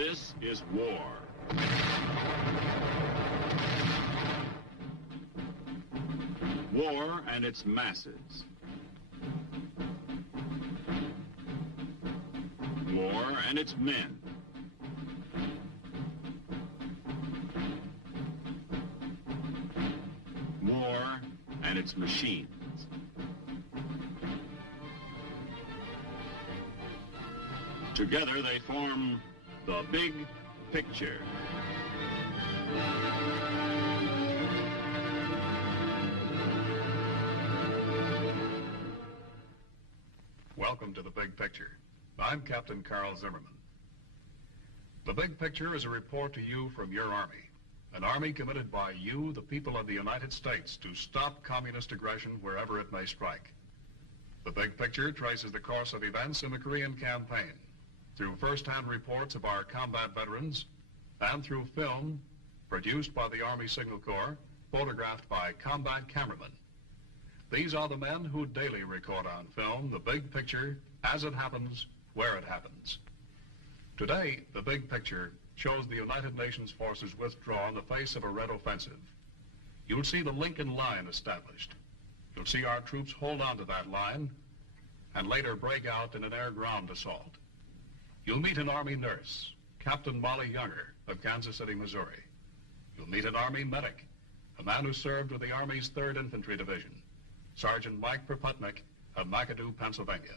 This is war. War and its masses. War and its men. War and its machines. Together they form the big picture. Welcome to the Big Picture. I'm Captain Carl Zimmerman. The Big Picture is a report to you from your Army, an Army committed by you, the people of the United States, to stop communist aggression wherever it may strike. The Big Picture traces the course of events in the Korean campaign, through first-hand reports of our combat veterans, and through film produced by the Army Signal Corps, photographed by combat cameramen. These are the men who daily record on film the big picture as it happens, where it happens. Today, the big picture shows the United Nations forces withdraw in the face of a red offensive. You'll see the Lincoln Line established. You'll see our troops hold on to that line and later break out in an air-ground assault. You'll meet an Army nurse, Captain Molly Younger of Kansas City, Missouri. You'll meet an Army medic, a man who served with the Army's 3rd Infantry Division, Sergeant Preputnick of McAdoo, Pennsylvania.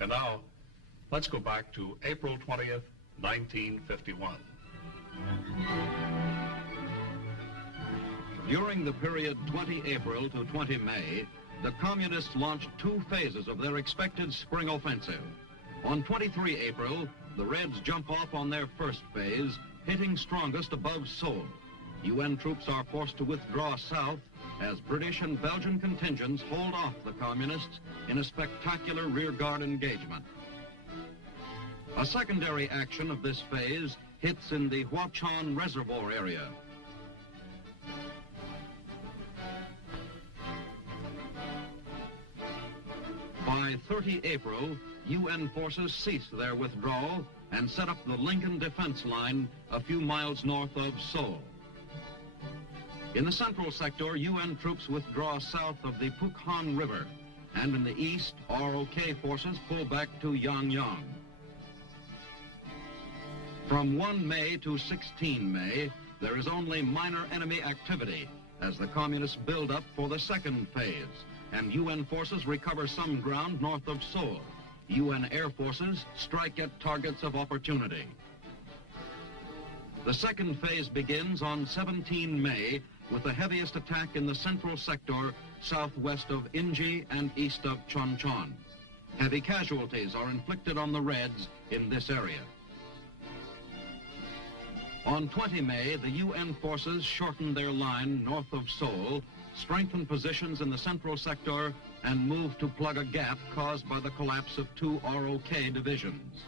And now, let's go back to April 20th, 1951. During the period 20 April to 20 May, the Communists launched 2 phases of their expected spring offensive. On 23 April, the Reds jump off on their first phase, hitting strongest above Seoul. UN troops are forced to withdraw south as British and Belgian contingents hold off the Communists in a spectacular rearguard engagement. A secondary action of this phase hits in the Hwachon Reservoir area. By 30 April, UN forces cease their withdrawal and set up the Lincoln Defense Line a few miles north of Seoul. In the central sector, UN troops withdraw south of the Pukhan River, and in the east, ROK forces pull back to Yangyang. From 1 May to 16 May, there is only minor enemy activity as the Communists build up for the second phase, and UN forces recover some ground north of Seoul. UN air forces strike at targets of opportunity. The second phase begins on 17 May with the heaviest attack in the central sector southwest of Inji and east of Chonchon. Heavy casualties are inflicted on the Reds in this area. On 20 May, the UN forces shorten their line north of Seoul, strengthen positions in the central sector, and move to plug a gap caused by the collapse of 2 ROK divisions.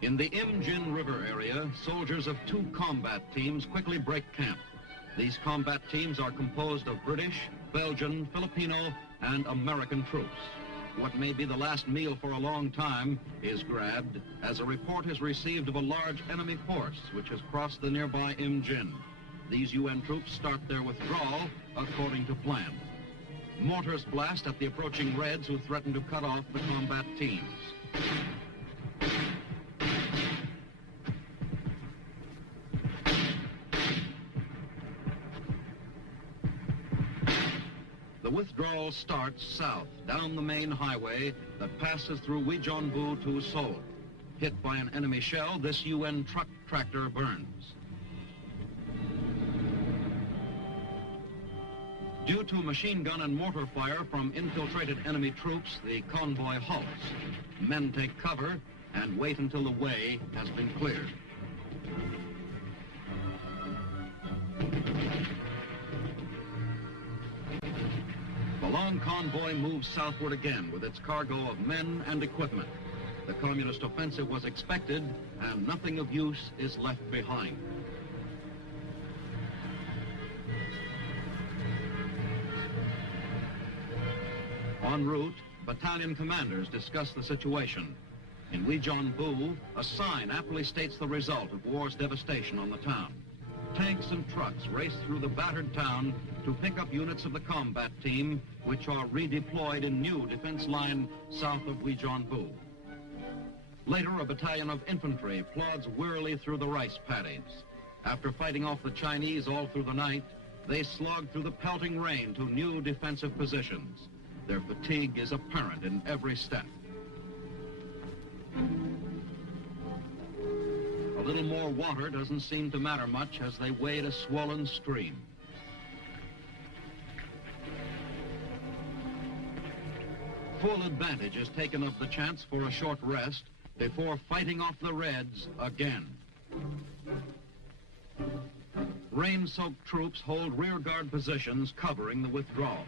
In the Imjin River area, soldiers of 2 combat teams quickly break camp. These combat teams are composed of British, Belgian, Filipino, and American troops. What may be the last meal for a long time is grabbed as a report is received of a large enemy force which has crossed the nearby Imjin. These UN troops start their withdrawal according to plan. Mortars blast at the approaching Reds who threaten to cut off the combat teams. The withdrawal starts south, down the main highway that passes through Wijeonbu to Seoul. Hit by an enemy shell, this UN truck tractor burns. Due to machine gun and mortar fire from infiltrated enemy troops, the convoy halts. Men take cover and wait until the way has been cleared. The long convoy moves southward again with its cargo of men and equipment. The communist offensive was expected, and nothing of use is left behind. En route, battalion commanders discuss the situation. In Weijianbu, a sign aptly states the result of war's devastation on the town. Tanks and trucks race through the battered town to pick up units of the combat team, which are redeployed in new defense line south of Weijianbu. Later, a battalion of infantry plods wearily through the rice paddies. After fighting off the Chinese all through the night, they slog through the pelting rain to new defensive positions. Their fatigue is apparent in every step. A little more water doesn't seem to matter much as they wade a swollen stream. Full advantage is taken of the chance for a short rest before fighting off the Reds again. Rain-soaked troops hold rearguard positions covering the withdrawal.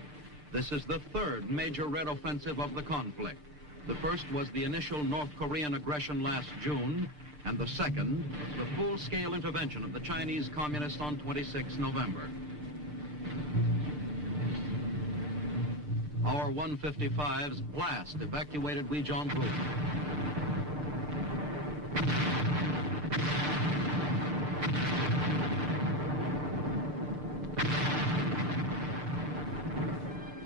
This is the third major Red offensive of the conflict. The first was the initial North Korean aggression last June, and the second was the full-scale intervention of the Chinese Communists on 26 November. Our 155's blast evacuated Weijianbu.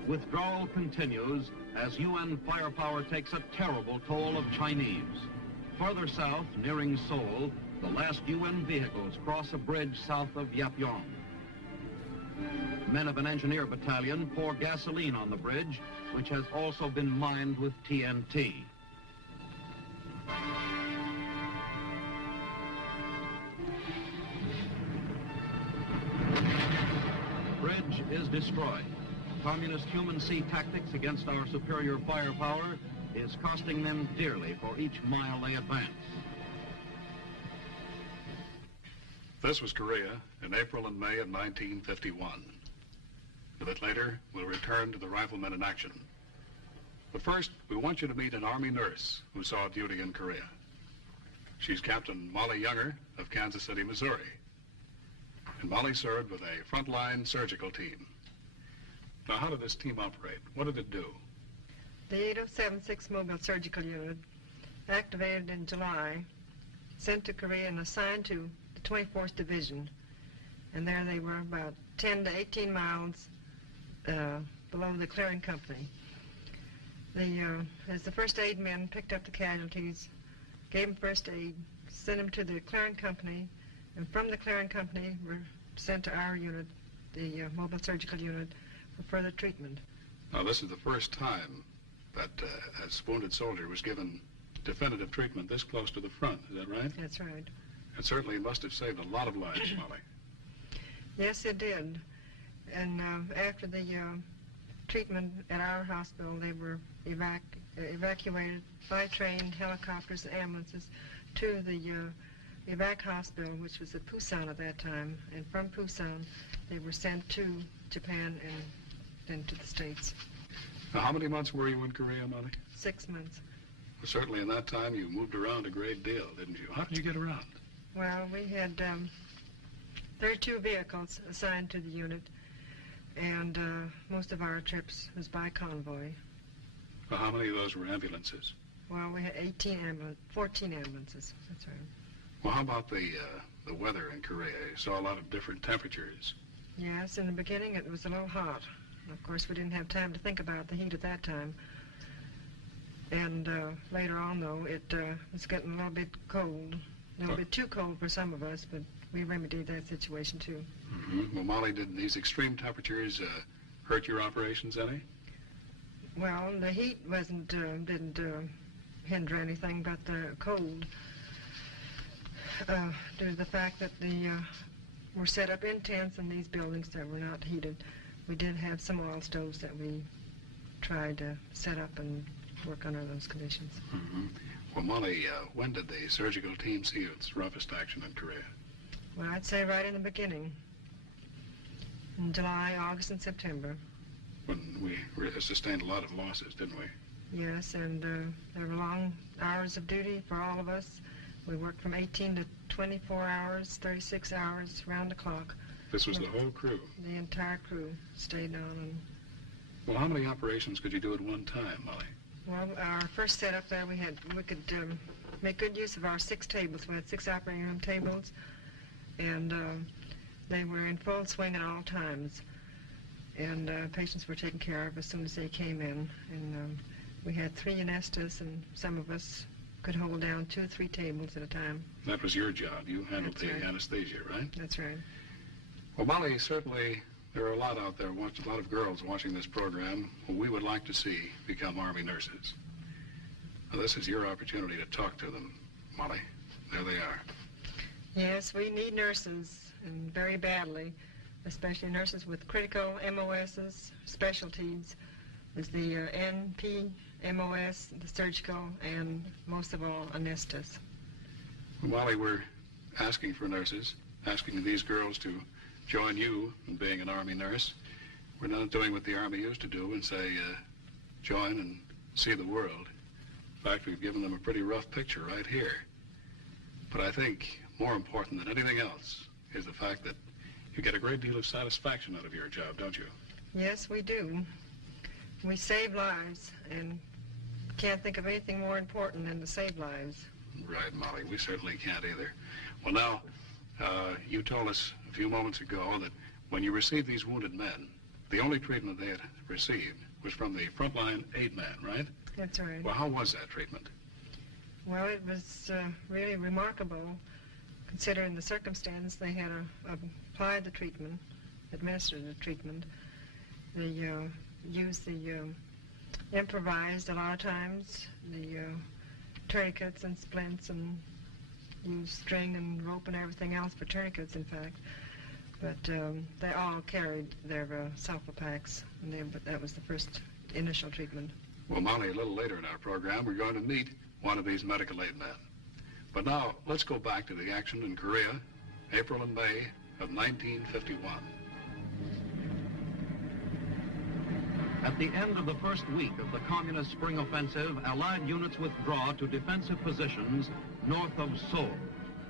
Withdrawal continues as UN firepower takes a terrible toll of Chinese. Further south, nearing Seoul, the last UN vehicles cross a bridge south of Yapyong. Men of an engineer battalion pour gasoline on the bridge, which has also been mined with TNT. The bridge is destroyed. Communist human sea tactics against our superior firepower is costing them dearly for each mile they advance. This was Korea in April and May of 1951. A bit later, we'll return to the riflemen in action. But first, we want you to meet an Army nurse who saw duty in Korea. She's Captain Molly Younger of Kansas City, Missouri. And Molly served with a frontline surgical team. Now, how did this team operate? What did it do? The 8076 Mobile Surgical Unit, activated in July, sent to Korea and assigned to the 24th Division. And there they were about 10 to 18 miles below the clearing company. As the first aid men picked up the casualties, gave them first aid, sent them to the clearing company, and from the clearing company were sent to our unit, the Mobile Surgical Unit, for further treatment. Now, this is the first time that a wounded soldier was given definitive treatment this close to the front. Is that right? That's right. It certainly must have saved a lot of lives, Molly. Yes, it did. And after the treatment at our hospital, they were evacuated by trained helicopters and ambulances to the evac hospital, which was at Busan at that time. And from Busan, they were sent to Japan and then to the States. Now, how many months were you in Korea, Molly? 6 months. Well, certainly in that time you moved around a great deal, didn't you? How did you get around? Well, we had 32 vehicles assigned to the unit, and most of our trips was by convoy. Well, how many of those were ambulances? Well, we had 14 ambulances. That's right. Well, how about the weather in Korea? You saw a lot of different temperatures. Yes, in the beginning it was a little hot. Of course, we didn't have time to think about the heat at that time. And later on, though, it was getting a little bit cold. A little bit too cold for some of us, but we remedied that situation, too. Mm-hmm. Well, Molly, did these extreme temperatures hurt your operations any? Well, the heat didn't hinder anything, but the cold, due to the fact that we're set up in tents in these buildings that were not heated. We did have some oil stoves that we tried to set up and work under those conditions. Mm-hmm. Well, Molly, when did the surgical team see its roughest action in Korea? Well, I'd say right in the beginning. In July, August, and September. When we sustained a lot of losses, didn't we? Yes, and there were long hours of duty for all of us. We worked from 18 to 24 hours, 36 hours, round the clock. This was the whole crew? The entire crew stayed on. And well, how many operations could you do at one time, Molly? well, our first setup there, we could make good use of our 6 tables. We had 6 operating room tables, and they were in full swing at all times. And patients were taken care of as soon as they came in. And we had 3 anesthetists, and some of us could hold down 2 or 3 tables at a time. That was your job. You handled That's the right. anesthesia, right? That's right. Well, Molly, certainly there are a lot out there, a lot of girls watching this program who we would like to see become Army nurses. Now, this is your opportunity to talk to them, Molly. There they are. Yes, we need nurses, and very badly, especially nurses with critical MOSs, specialties. There's the NP, MOS, the surgical, and most of all, anesthetists. Well, Molly, we're asking for nurses, asking these girls to join you in being an Army nurse. We're not doing what the Army used to do and say, join and see the world. In fact, we've given them a pretty rough picture right here. But I think more important than anything else is the fact that you get a great deal of satisfaction out of your job, don't you? Yes, we do. We save lives, and can't think of anything more important than to save lives. Right, Molly. We certainly can't either. Well, now, you told us a few moments ago that when you received these wounded men, the only treatment they had received was from the frontline aid man, right? That's right. Well, how was that treatment? Well, it was really remarkable, considering the circumstance. They had applied the treatment, administered the treatment. They used the improvised a lot of times, the tourniquets and splints, and used string and rope and everything else for tourniquets, in fact. But they all carried their sulfa packs, and that was the first initial treatment. Well, Molly, a little later in our program, we're going to meet one of these medical aid men. But now, let's go back to the action in Korea, April and May of 1951. At the end of the first week of the Communist Spring Offensive, Allied units withdraw to defensive positions north of Seoul.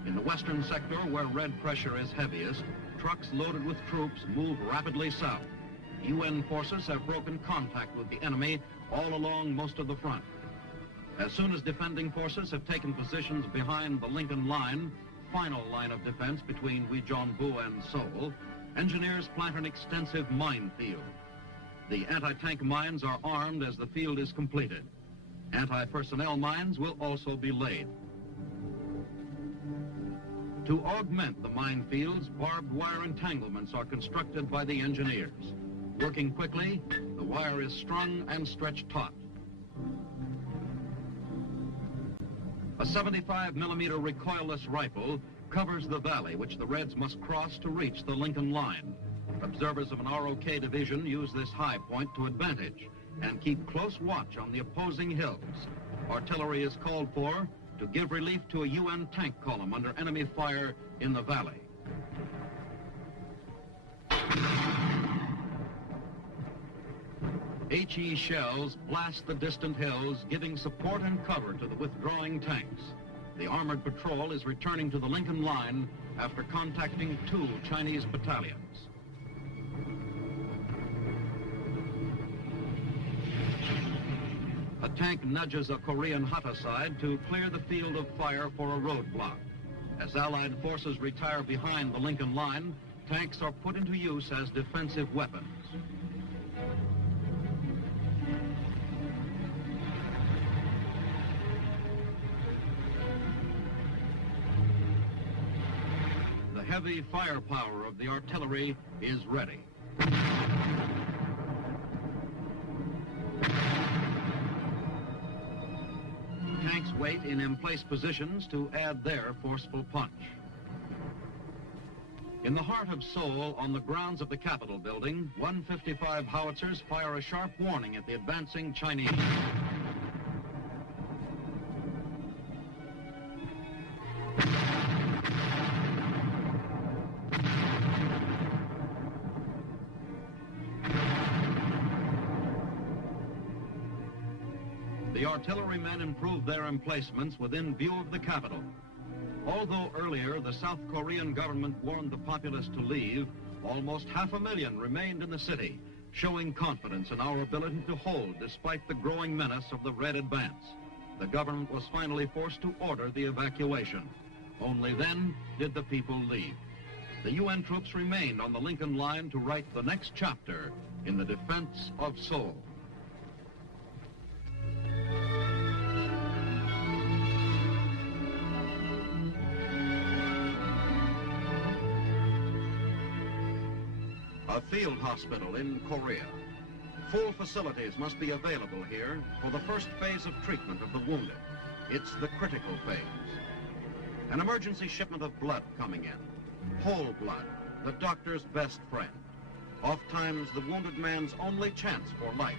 In the western sector, where red pressure is heaviest, trucks loaded with troops move rapidly south. UN forces have broken contact with the enemy all along most of the front. As soon as defending forces have taken positions behind the Lincoln Line, final line of defense between Uijeonbu and Seoul, engineers plant an extensive minefield. The anti-tank mines are armed as the field is completed. Anti-personnel mines will also be laid. To augment the minefields, barbed wire entanglements are constructed by the engineers. Working quickly, the wire is strung and stretched taut. A 75-millimeter recoilless rifle covers the valley which the Reds must cross to reach the Lincoln Line. Observers of an ROK division use this high point to advantage and keep close watch on the opposing hills. Artillery is called for to give relief to a UN tank column under enemy fire in the valley. HE shells blast the distant hills, giving support and cover to the withdrawing tanks. The armored patrol is returning to the Lincoln Line after contacting 2 Chinese battalions. A tank nudges a Korean hut aside to clear the field of fire for a roadblock. As Allied forces retire behind the Lincoln Line, tanks are put into use as defensive weapons. The heavy firepower of the artillery is ready. Tanks wait in emplaced positions to add their forceful punch. In the heart of Seoul, on the grounds of the Capitol building, 155 howitzers fire a sharp warning at the advancing Chinese. The artillerymen improved their emplacements within view of the capital. Although earlier the South Korean government warned the populace to leave, almost 500,000 remained in the city, showing confidence in our ability to hold despite the growing menace of the Red advance. The government was finally forced to order the evacuation. Only then did the people leave. The UN troops remained on the Lincoln Line to write the next chapter in the defense of Seoul. A field hospital in Korea. Full facilities must be available here for the first phase of treatment of the wounded. It's the critical phase. An emergency shipment of blood coming in. Whole blood, the doctor's best friend. Oftentimes the wounded man's only chance for life.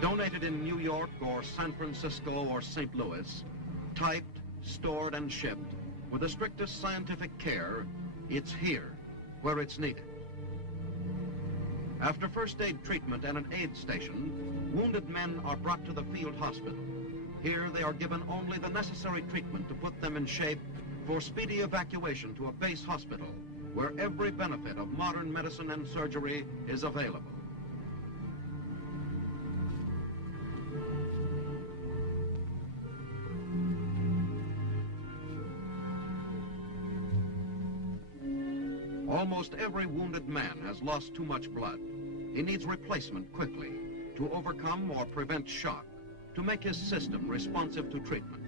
Donated in New York or San Francisco or St. Louis, typed, stored, and shipped with the strictest scientific care, it's here where it's needed. After first aid treatment at an aid station, wounded men are brought to the field hospital. Here they are given only the necessary treatment to put them in shape for speedy evacuation to a base hospital where every benefit of modern medicine and surgery is available. Almost every wounded man has lost too much blood. He needs replacement quickly to overcome or prevent shock, to make his system responsive to treatment,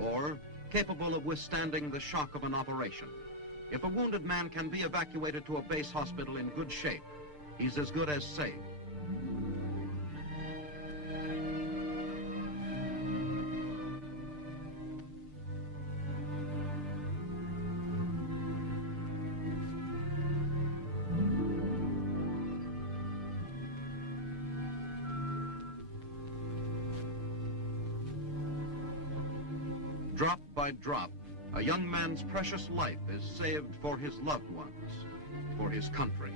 or capable of withstanding the shock of an operation. If a wounded man can be evacuated to a base hospital in good shape, he's as good as safe. Drop by drop, a young man's precious life is saved for his loved ones, for his country.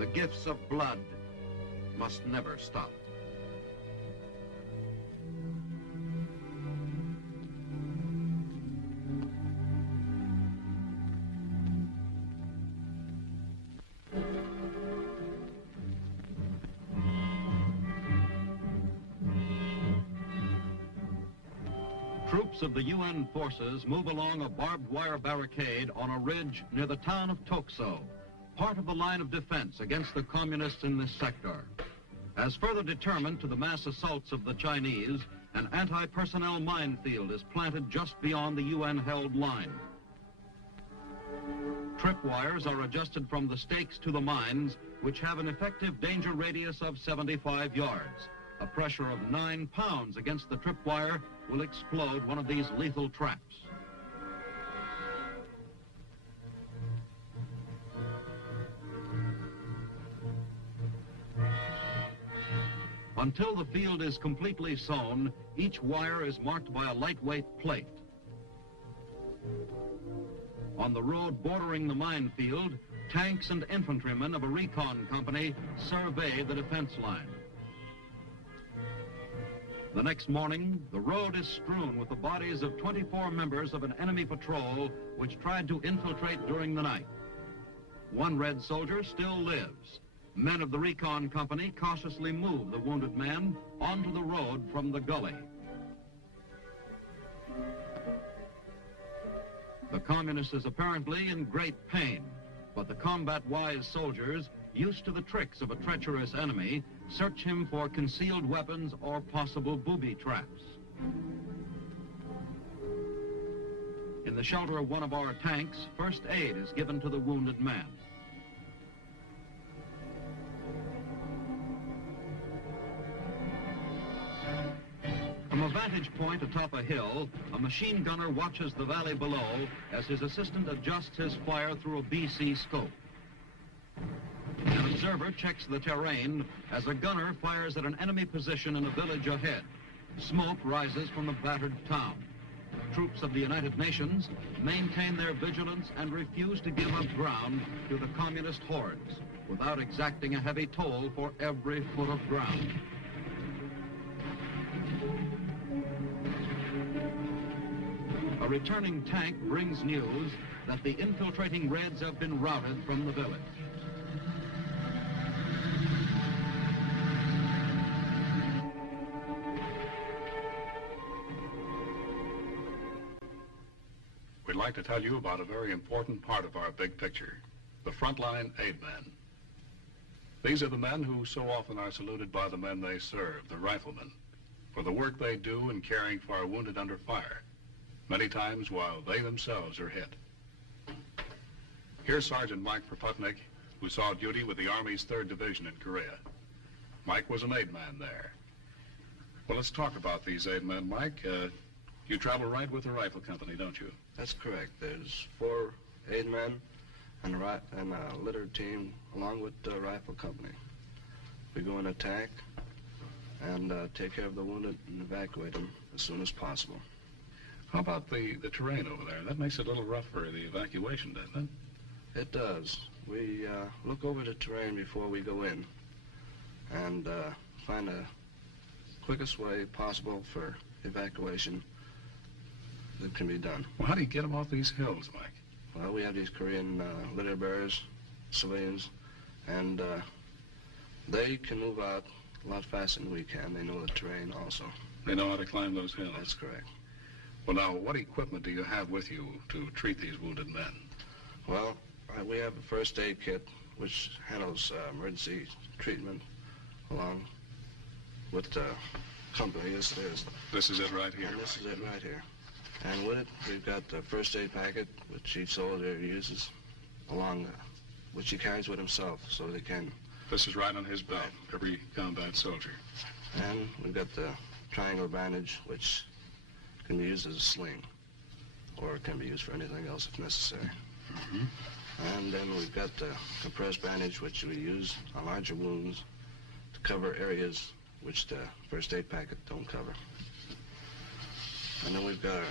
The gifts of blood must never stop. Troops of the UN forces move along a barbed wire barricade on a ridge near the town of Tokso, part of the line of defense against the communists in this sector. As further determined to the mass assaults of the Chinese, an anti-personnel minefield is planted just beyond the UN-held line. Tripwires are adjusted from the stakes to the mines, which have an effective danger radius of 75 yards. A pressure of 9 pounds against the tripwire will explode one of these lethal traps. Until the field is completely sown, each wire is marked by a lightweight plate. On the road bordering the minefield, tanks and infantrymen of a recon company survey the defense line. The next morning, the road is strewn with the bodies of 24 members of an enemy patrol which tried to infiltrate during the night. One Red soldier still lives. Men of the recon company cautiously move the wounded man onto the road from the gully. The communist is apparently in great pain, but the combat-wise soldiers, used to the tricks of a treacherous enemy, search him for concealed weapons or possible booby traps. In the shelter of one of our tanks, first aid is given to the wounded man. From a vantage point atop a hill, a machine gunner watches the valley below as his assistant adjusts his fire through a BC scope. And observer checks the terrain as a gunner fires at an enemy position in a village ahead. Smoke rises from the battered town. Troops of the United Nations maintain their vigilance and refuse to give up ground to the communist hordes without exacting a heavy toll for every foot of ground. A returning tank brings news that the infiltrating Reds have been routed from the village. We'd like to tell you about a very important part of our big picture, the frontline aid men. These are the men who so often are saluted by the men they serve, the riflemen, for the work they do in caring for our wounded under fire, many times while they themselves are hit. Here's Sergeant Mike Preputnick, who saw duty with the Army's 3rd Division in Korea. Mike was an aid man there. Well, let's talk about these aid men, Mike. You travel right with the rifle company, don't you? That's correct. There's 4 aid men and a litter team along with the rifle company. We go and attack and take care of the wounded and evacuate them as soon as possible. How about the terrain over there? That makes it a little rough for the evacuation, doesn't it? It does. We look over the terrain before we go in and find the quickest way possible for evacuation that can be done. Well, how do you get them off these hills, Mike? Well, we have these Korean litter bearers, civilians, and they can move out a lot faster than we can. They know the terrain also. They know how to climb those hills? That's correct. Well, now, what equipment do you have with you to treat these wounded men? Well, we have a first aid kit, which handles emergency treatment along with the company. This is it right here. And this is it right here. And with it, we've got the first aid packet, which each soldier uses, which he carries with himself, so they can. This is right on his belt, every combat soldier. And we've got the triangle bandage, which can be used as a sling, or it can be used for anything else if necessary. Mm-hmm. And then we've got the compressed bandage, which we use on larger wounds to cover areas which the first aid packet don't cover. And then we've got our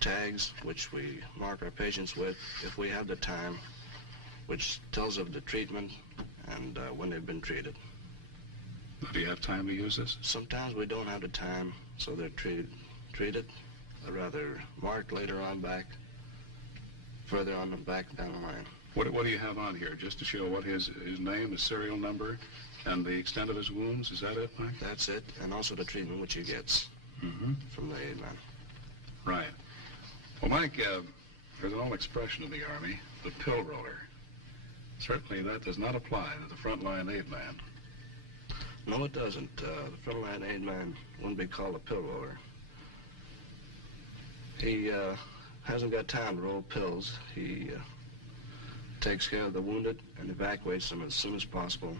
tags, which we mark our patients with if we have the time, which tells of the treatment and when they've been treated. Do you have time to use this? Sometimes we don't have the time, so they're treated, or rather marked later on further on the back down the line. What do you have on here, just to show what his name, his serial number, and the extent of his wounds? Is that it, Mike? That's it, and also the treatment which he gets from the aid man. Right. Well, Mike, there's an old expression in the Army, the pill roller. Certainly that does not apply to the frontline aid man. No, it doesn't. The frontline aid man wouldn't be called a pill roller. He hasn't got time to roll pills. He takes care of the wounded and evacuates them as soon as possible,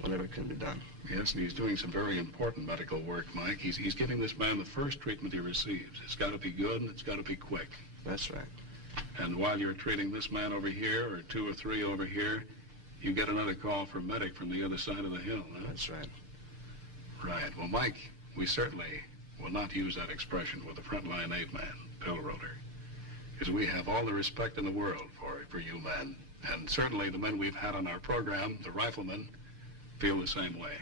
whenever it can be done. Yes, and he's doing some very important medical work, Mike. He's giving this man the first treatment he receives. It's got to be good and it's got to be quick. That's right. And while you're treating this man over here, or 2 or 3 over here, you get another call for medic from the other side of the hill, huh? That's right. Right. Well, Mike, we certainly will not use that expression with the frontline aid man, pill roller, because we have all the respect in the world for you men. And certainly the men we've had on our program, the riflemen, feel the same way.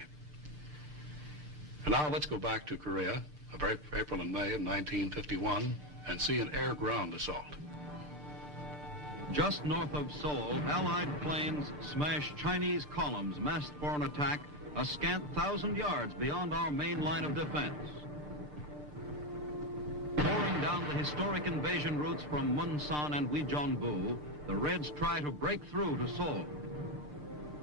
And now let's go back to Korea, of April and May of 1951, and see an air-ground assault. Just north of Seoul, Allied planes smashed Chinese columns massed for an attack a scant 1,000 yards beyond our main line of defense. Pouring down the historic invasion routes from Munsan and Uijeonbu, the Reds try to break through to Seoul.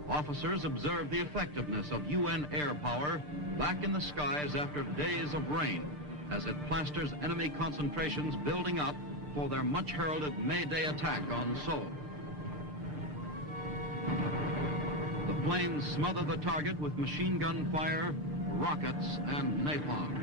Officers observe the effectiveness of UN air power back in the skies after days of rain as it plasters enemy concentrations building up for their much-heralded May Day attack on Seoul. The planes smother the target with machine gun fire, rockets, and napalm.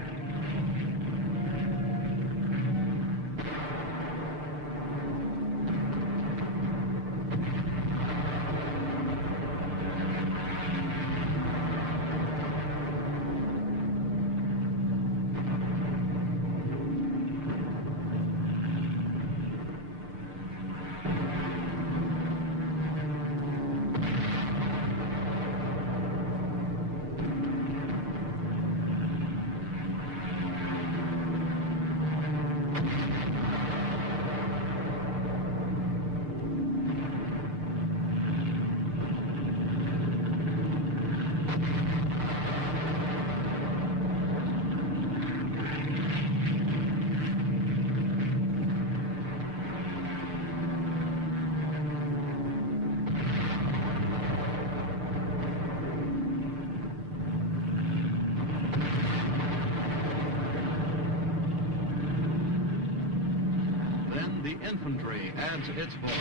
Then the infantry adds its voice.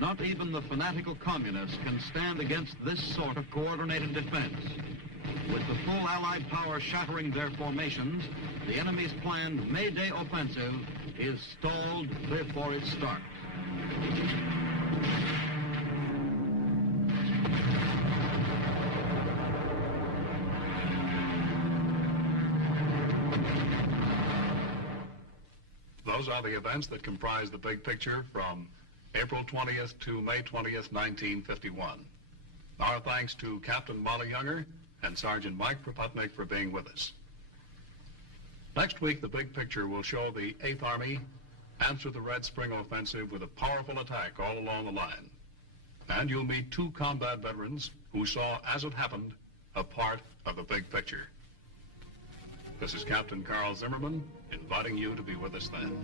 Not even the fanatical communists can stand against this sort of coordinated defense. With the full Allied power shattering their formations, the enemy's planned May Day offensive is stalled before it starts. Those are the events that comprise the big picture from April 20th to May 20th, 1951. Our thanks to Captain Molly Younger and Sergeant Mike Preputnick for being with us. Next week, the big picture will show the 8th Army answer the Red Spring Offensive with a powerful attack all along the line. And you'll meet 2 combat veterans who saw, as it happened, a part of the big picture. This is Captain Carl Zimmerman inviting you to be with us then.